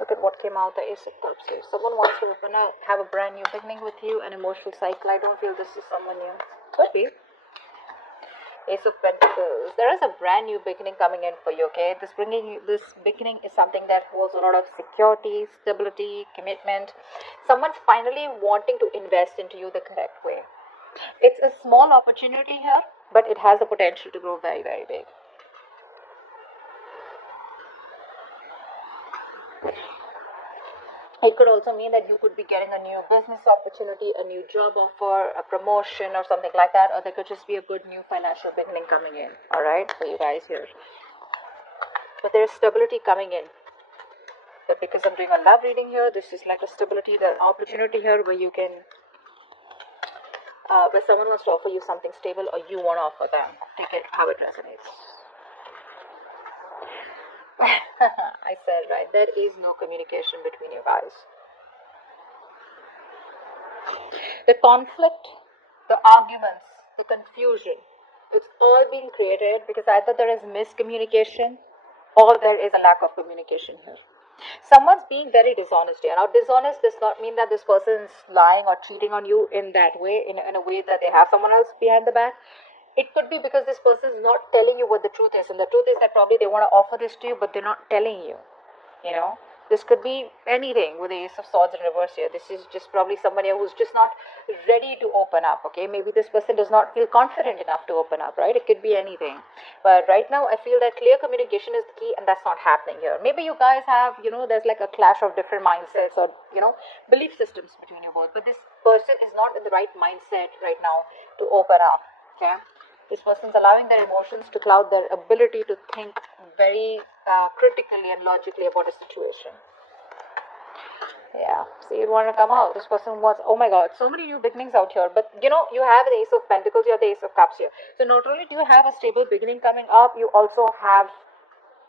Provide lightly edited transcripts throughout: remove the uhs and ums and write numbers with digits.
Look at what came out, the Ace of Cups here. Someone wants to have a brand new beginning with you, an emotional cycle. I don't feel this is someone new. Could be. Ace of Pentacles. There is a brand new beginning coming in for you, okay? This beginning is something that holds a lot of security, stability, commitment. Someone's finally wanting to invest into you the correct way. It's a small opportunity here, but it has the potential to grow very, very big. It could also mean that you could be getting a new business opportunity, a new job offer, a promotion or something like that, or there could just be a good new financial beginning coming in, all right, for you guys here. But there's stability coming in. But because I'm doing a love reading here, this is like a stability, the opportunity here where you can, where someone wants to offer you something stable or you want to offer them. Take it how it resonates. I said, right, there is no communication between you guys. The conflict, the arguments, the confusion, it's all being created because either there is miscommunication or there is a lack of communication here. Someone's being very dishonest here. Now, dishonest does not mean that this person is lying or cheating on you in that way, in a way that they have someone else behind the back. It could be because this person is not telling you what the truth is, and the truth is that probably they want to offer this to you, but they're not telling you. You know, this could be anything with the Ace of Swords in reverse here. This is just probably somebody who's just not ready to open up, okay? Maybe this person does not feel confident enough to open up, right? It could be anything. But right now, I feel that clear communication is the key, and that's not happening here. Maybe you guys have, there's like a clash of different mindsets or, belief systems between you both. But this person is not in the right mindset right now to open up, okay? This person's allowing their emotions to cloud their ability to think very critically and logically about a situation. Yeah, see, you want to come out. This person wants, oh my god, so many new beginnings out here. But you have the Ace of Pentacles, you have the Ace of Cups here. So not only do you have a stable beginning coming up, you also have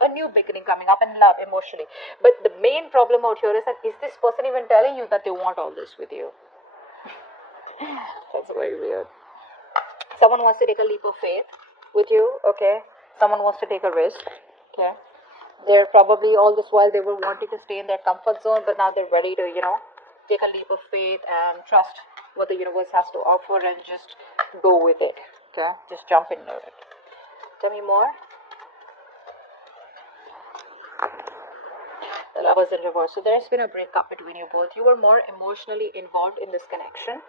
a new beginning coming up in love emotionally. But the main problem out here is that is this person even telling you that they want all this with you? That's very weird. Someone wants to take a leap of faith with you, okay? Someone wants to take a risk, okay? They're probably all this while they were wanting to stay in their comfort zone, but now they're ready to, take a leap of faith and trust what the universe has to offer and just go with it, okay? Just jump into it. Tell me more. The Lovers in reverse. So there's been a breakup between you both. You were more emotionally involved in this connection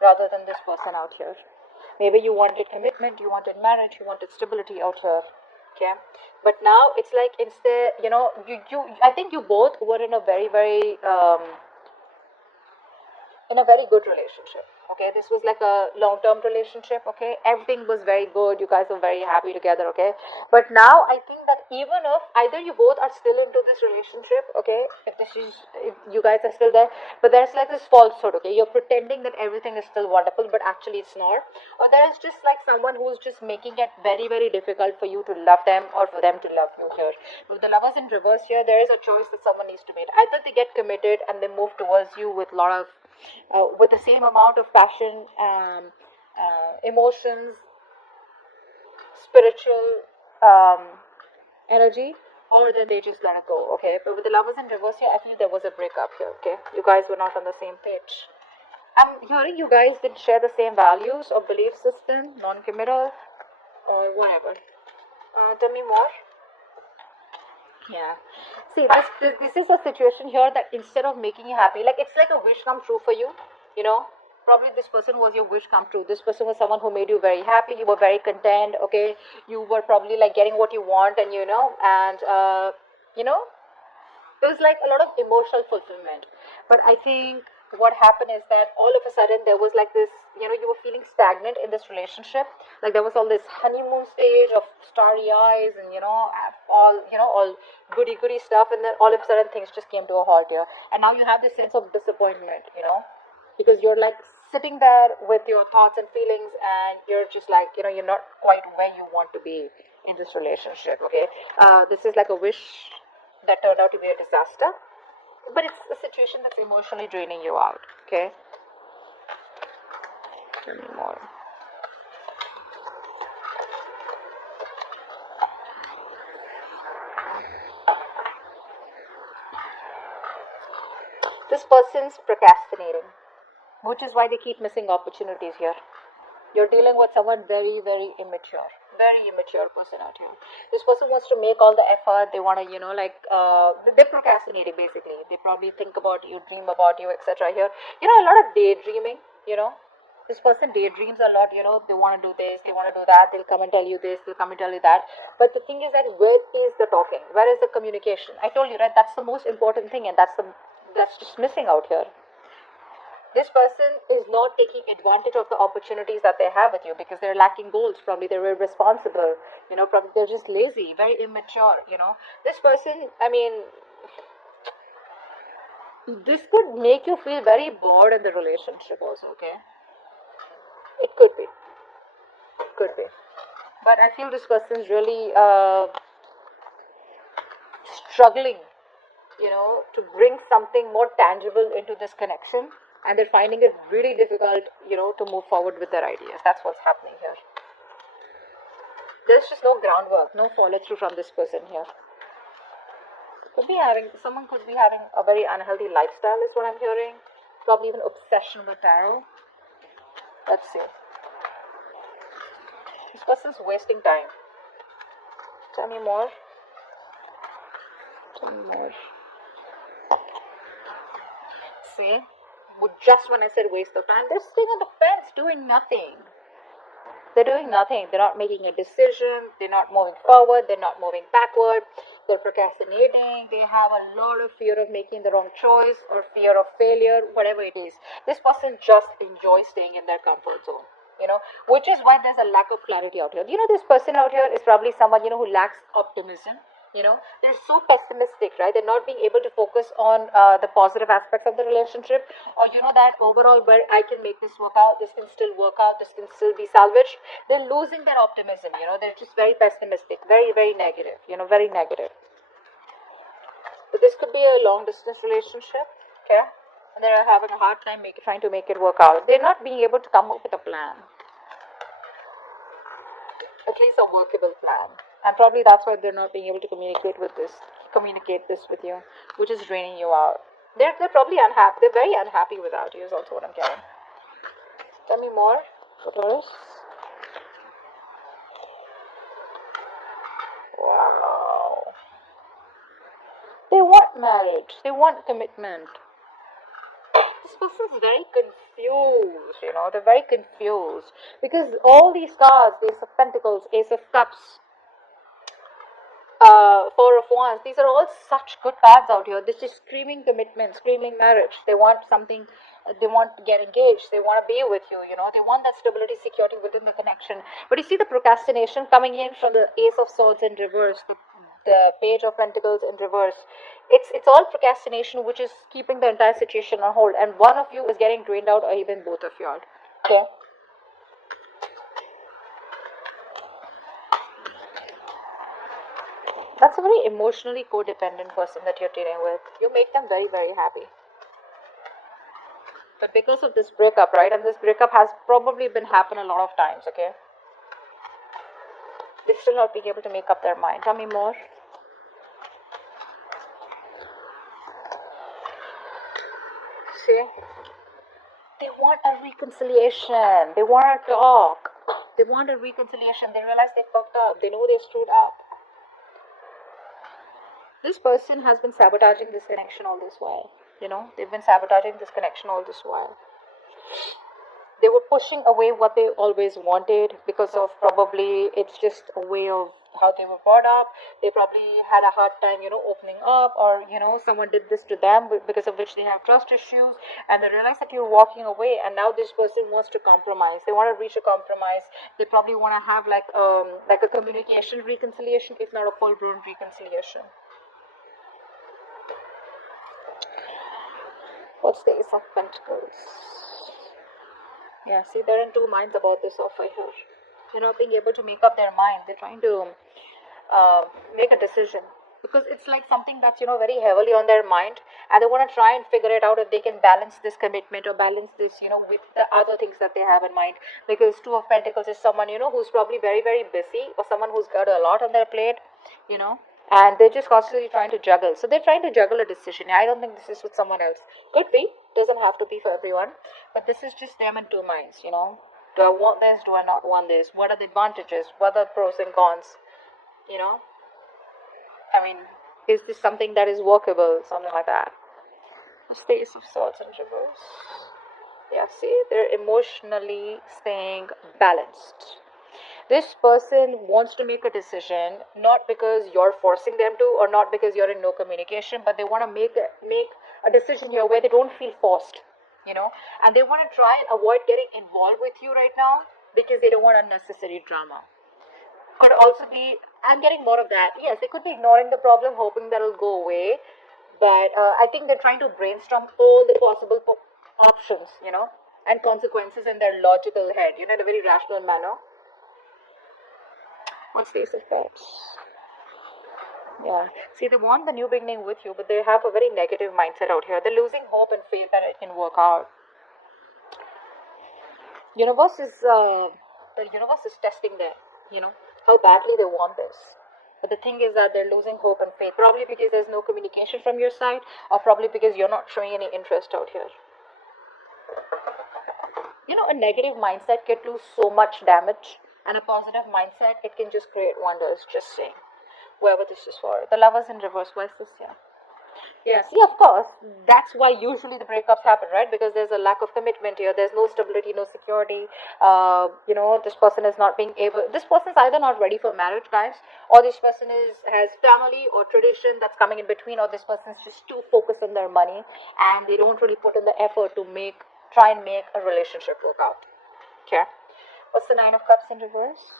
rather than this person out here. Maybe you wanted commitment, you wanted marriage, you wanted stability out here, okay? But now it's like instead, I think you both were in a very, very, in a very good relationship, okay? This was like a long-term relationship, okay? Everything was very good, you guys were very happy together, okay? But now I think that even if either you both are still into this relationship, okay, if you guys are still there, but there's like this falsehood, okay? You're pretending that everything is still wonderful, but actually it's not. Or there's just like someone who's just making it very, very difficult for you to love them or for them to love you here. With the Lovers in reverse here, there is a choice that someone needs to make. Either they get committed and they move towards you with a lot of with the same amount of passion, emotions, spiritual energy, or then they just let it go, okay? But with the Lovers in reverse here, I feel there was a breakup here, okay? You guys were not on the same page. I'm hearing you guys didn't share the same values or belief system, non-committal, or whatever. Tell me more. Yeah. See, this is a situation here that instead of making you happy, like it's like a wish come true for you, Probably this person was your wish come true. This person was someone who made you very happy. You were very content, okay? You were probably like getting what you want and, it was like a lot of emotional fulfillment. But I think what happened is that all of a sudden there was like this, you were feeling stagnant in this relationship. Like there was all this honeymoon stage of starry eyes and, all goody stuff. And then all of a sudden things just came to a halt here. And now you have this sense of disappointment, because you're like sitting there with your thoughts and feelings and you're just like, you're not quite where you want to be in this relationship, okay? This is like a wish that turned out to be a disaster, but it's a situation that's emotionally draining you out, okay? Tell me more. This person's procrastinating, which is why they keep missing opportunities here. You're dealing with someone very, very immature person out here. This person wants to make all the effort. They want to, they're procrastinating basically. They probably think about you, dream about you, etc. Here, a lot of daydreaming. This person daydreams a lot. They want to do this, they want to do that. They'll come and tell you this, they'll come and tell you that. But the thing is that where is the talking? Where is the communication? I told you, right? That's the most important thing, and that's just missing out here. This person is not taking advantage of the opportunities that they have with you because they're lacking goals. Probably they're irresponsible. Probably they're just lazy, very immature. This person, this could make you feel very bored in the relationship also, okay? It could be. But I feel this person is really struggling, to bring something more tangible into this connection. And they're finding it really difficult, to move forward with their ideas. That's what's happening here. There's just no groundwork, no follow through from this person here. Someone could be having a very unhealthy lifestyle, is what I'm hearing. Probably even obsession with tarot. Let's see. This person's wasting time. Tell me more. See? Just when I said waste of time, they're sitting on the fence doing nothing. They're doing nothing. They're not making a decision. They're not moving forward. They're not moving backward. They're procrastinating. They have a lot of fear of making the wrong choice or fear of failure, whatever it is. This person just enjoys staying in their comfort zone, which is why there's a lack of clarity out here. This person out here is probably someone, who lacks optimism. They're so pessimistic, right? They're not being able to focus on the positive aspects of the relationship, or that overall where I can make this work out, this can still work out, this can still be salvaged. They're losing their optimism. They're just very pessimistic, very, very negative. Very negative. But this could be a long distance relationship, okay? And they're having a hard time trying to make it work out. They're not being able to come up with a plan, at least a workable plan. And probably that's why they're not being able to communicate this with you, which is draining you out. They're probably unhappy. They're very unhappy without you is also what I'm getting. Tell me more, Taurus. Wow. They want marriage. They want commitment. This person's very confused, They're very confused. Because all these cards, Ace of Pentacles, Ace of Cups, Four of Wands, these are all such good cards out here. This is screaming commitment, screaming marriage. They want something, they want to get engaged, they want to be with you, they want that stability, security within the connection. But you see the procrastination coming in from the Ace of Swords in reverse, the Page of Pentacles in reverse. It's all procrastination, which is keeping the entire situation on hold. And one of you is getting drained out, or even both of you all. Okay? That's a very emotionally codependent person that you're dealing with. You make them very, very happy. But because of this breakup, right, and this breakup has probably been happen a lot of times, okay? They're still not being able to make up their mind. Tell me more. See? They want a reconciliation. They want to talk. They want a reconciliation. They realize they fucked up. They know they screwed up. This person has been sabotaging this connection all this while. They've been sabotaging this connection all this while. They were pushing away what they always wanted because of probably it's just a way of how they were brought up. They probably had a hard time, opening up, or, someone did this to them because of which they have trust issues, and they realize that you're walking away, and now this person wants to compromise. They want to reach a compromise. They probably want to have like a communication reconciliation, if not a full-blown reconciliation. What's the Ace of Pentacles? Yeah, see, they're in two minds about this offer here. They're not being able to make up their mind. They're trying to make a decision. Because it's like something that's, very heavily on their mind. And they want to try and figure it out if they can balance this commitment or balance this, with the other things that they have in mind. Because Two of Pentacles is someone, who's probably very, very busy, or someone who's got a lot on their plate, and they're just constantly trying to juggle. So they're trying to juggle a decision. I don't think this is with someone else. Could be, doesn't have to be for everyone, but this is just them in two minds, you know. Do I want this? Do I not want this? What are the advantages? What are the pros and cons? You know, I mean, is this something that is workable? Something like that. The Ace of Swords in reverse. Yeah, see, they're emotionally staying balanced. This person wants to make a decision not because you're forcing them to, or not because you're in no communication, but they want to make a decision here where they don't feel forced, you know, and they want to try and avoid getting involved with you right now because they don't want unnecessary drama. Could also be, I'm getting more of that. Yes, they could be ignoring the problem, hoping that it'll go away, but I think they're trying to brainstorm all the possible options, you know, and consequences in their logical head, you know, in a very rational manner. What's the Ace of Cups? Yeah. See, they want the new beginning with you, but they have a very negative mindset out here. They're losing hope and faith that it can work out. Universe is the universe is testing them. You know how badly they want this. But the thing is that they're losing hope and faith, probably because there's no communication from your side, or probably because you're not showing any interest out here. You know, a negative mindset can do so much damage, and a positive mindset, it can just create wonders. Just saying. Whoever this is for. The Lovers in reverse. Why is this here? Yes, yeah, of course. That's why usually the breakups happen, right? Because there's a lack of commitment here. There's no stability, no security. You know, this person is not being able. This person is either not ready for marriage, guys, or this person has family or tradition that's coming in between, or this person is just too focused on their money and they don't really put in the effort to try and make a relationship work out. Okay. What's the Nine of Cups in reverse?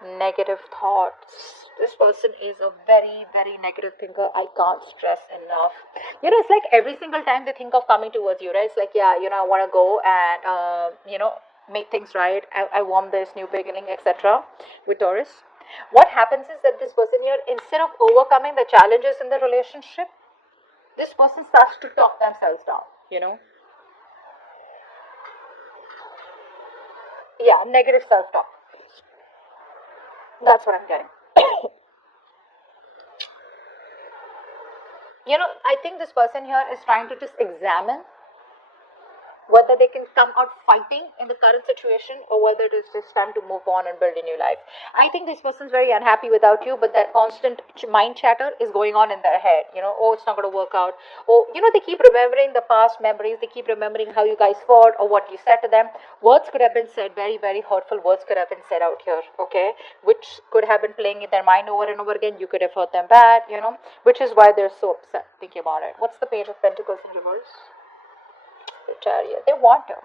Negative thoughts. This person is a very, very negative thinker. I can't stress enough. You know, it's like every single time they think of coming towards you, right? It's like, yeah, you know, I want to go and, make things right. I want this new beginning, etc. With Taurus. What happens is that this person here, instead of overcoming the challenges in the relationship, this person starts to talk themselves down, you know? Yeah, negative self talk. That's what I'm getting. You know, I think this person here is trying to just examine whether they can come out fighting in the current situation or whether it is just time to move on and build a new life. I think this person's very unhappy without you, but that constant mind chatter is going on in their head. You know, oh, it's not going to work out. Oh, you know, they keep remembering the past memories. They keep remembering how you guys fought or what you said to them. Words could have been said, very, very hurtful words could have been said out here, okay, which could have been playing in their mind over and over again. You could have hurt them bad, you know, which is why they're so upset thinking about it. What's the Page of Pentacles in reverse? The Chariot. They want to.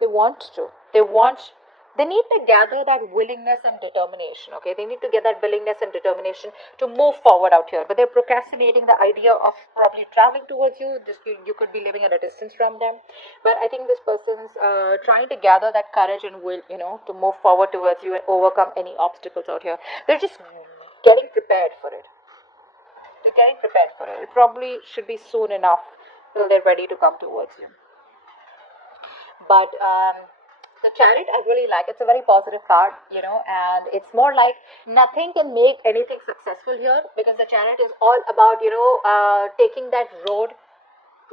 They want to. They need to gather that willingness and determination. Okay, they need to get that willingness and determination to move forward out here. But they're procrastinating the idea of probably traveling towards you. You could be living at a distance from them. But I think this person's trying to gather that courage and will, you know, to move forward towards you and overcome any obstacles out here. They're just getting prepared for it. They're getting prepared for it. It probably should be soon enough till they're ready to come towards you. But the Chariot, I really like. It's a very positive card, you know, and it's more like nothing can make anything successful here, because the Chariot is all about, you know, taking that road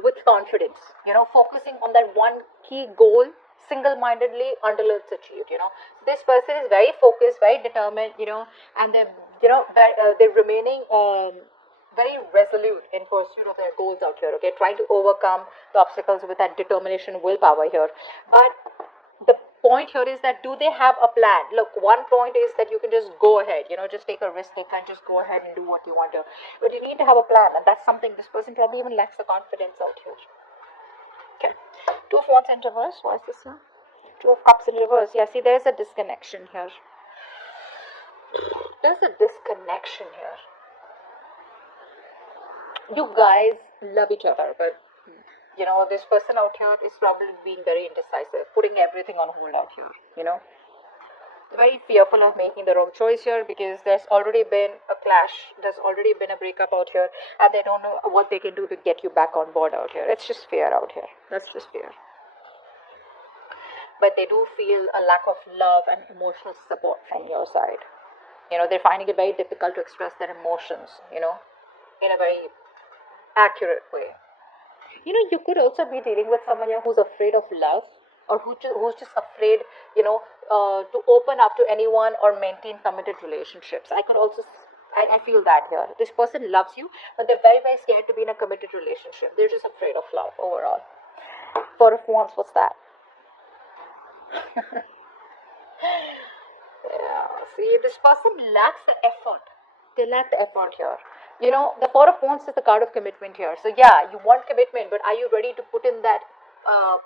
with confidence, you know, focusing on that one key goal single-mindedly until it's achieved, you know. This person is very focused, very determined, you know, and they're remaining very resolute in pursuit of their goals out here, okay, trying to overcome the obstacles with that determination, willpower here. But the point here is that, do they have a plan? Look, one point is that you can just go ahead, you know, just take a risk, take and just go ahead and do what you want to. But you need to have a plan, and that's something this person probably even lacks the confidence out here. Okay. Two of Wands in reverse. What is this now? Two of Cups in reverse. Yeah, see, there's a disconnection here. There's a disconnection here. You guys love each other, but you know, this person out here is probably being very indecisive, putting everything on hold out here, you know. Very fearful of making the wrong choice here, because there's already been a clash, there's already been a breakup out here, and they don't know what they can do to get you back on board out here. It's just fear out here. That's just fear. but they do feel a lack of love and emotional support from your side. They're finding it very difficult to express their emotions, in a very accurate way. You could also be dealing with someone who's afraid of love, or who's just afraid, to open up to anyone or maintain committed relationships. I feel that here. This person loves you, but they're very, very scared to be in a committed relationship. They're just afraid of love overall. Four of Wands, what's that? Yeah, see, this person lacks the effort. They lack the effort here. The Four of Wands is the card of commitment here. So yeah, you want commitment, but are you ready to put in that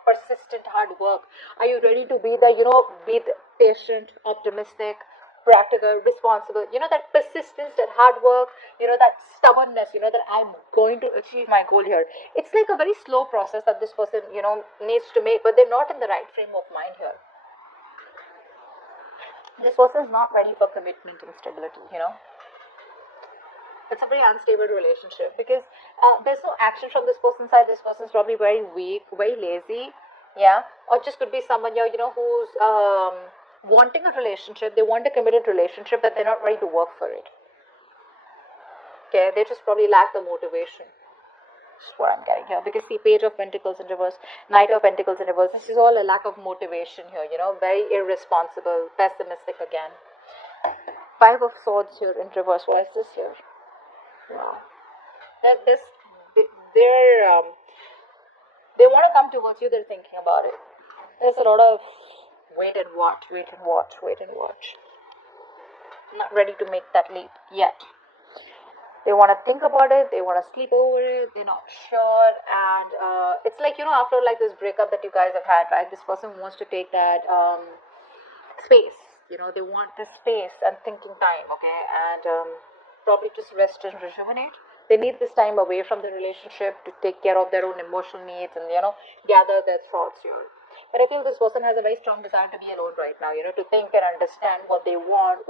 persistent hard work? Are you ready to be the patient, optimistic, practical, responsible? That persistence, that hard work, that stubbornness, that I'm going to achieve my goal here. It's like a very slow process that this person, needs to make, but they're not in the right frame of mind here. This person is not ready for commitment and stability, It's a very unstable relationship because there's no action from this person's side. This person's probably very weak, very lazy, yeah, or just could be someone who's wanting a relationship. They want a committed relationship, but they're not ready to work for it. Okay, they just probably lack the motivation. That's what I'm getting here. Because the Page of Pentacles in reverse, Knight of Pentacles in reverse, this is all a lack of motivation here. Very irresponsible, pessimistic again. Five of Swords here in reverse. What is this here? Wow. They want to come towards you. They're thinking about it. There's a lot of wait and watch. Not ready to make that leap yet. They want to think about it. They want to sleep over it. They're not sure. And it's like, after like this breakup that you guys have had, right? This person wants to take that space. They want this space and thinking time, okay? And probably just rest and rejuvenate. They need this time away from the relationship to take care of their own emotional needs and, gather their thoughts here. But I feel this person has a very strong desire to be alone right now, to think and understand what they want,